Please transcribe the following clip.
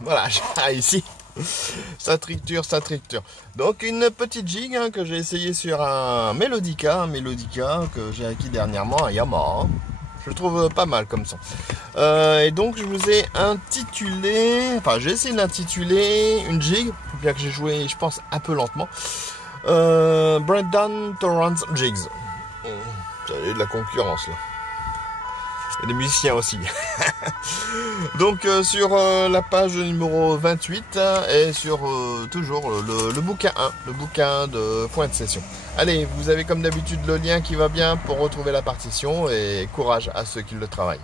Voilà, ici. Ça triture, ça triture. Donc une petite jig hein, que j'ai essayé sur un Melodica que j'ai acquis dernièrement, un Yamaha. Hein. Je le trouve pas mal comme son. Et donc je vous ai intitulé, enfin j'ai essayé d'intituler une jig, bien que j'ai joué je pense un peu lentement. Brendan Torrance Jigs. Vous avez de la concurrence là. Et des musiciens aussi. Donc sur la page numéro 28 et sur toujours le bouquin 1, le bouquin de point de session. Allez, vous avez comme d'habitude le lien qui va bien pour retrouver la partition et courage à ceux qui le travaillent.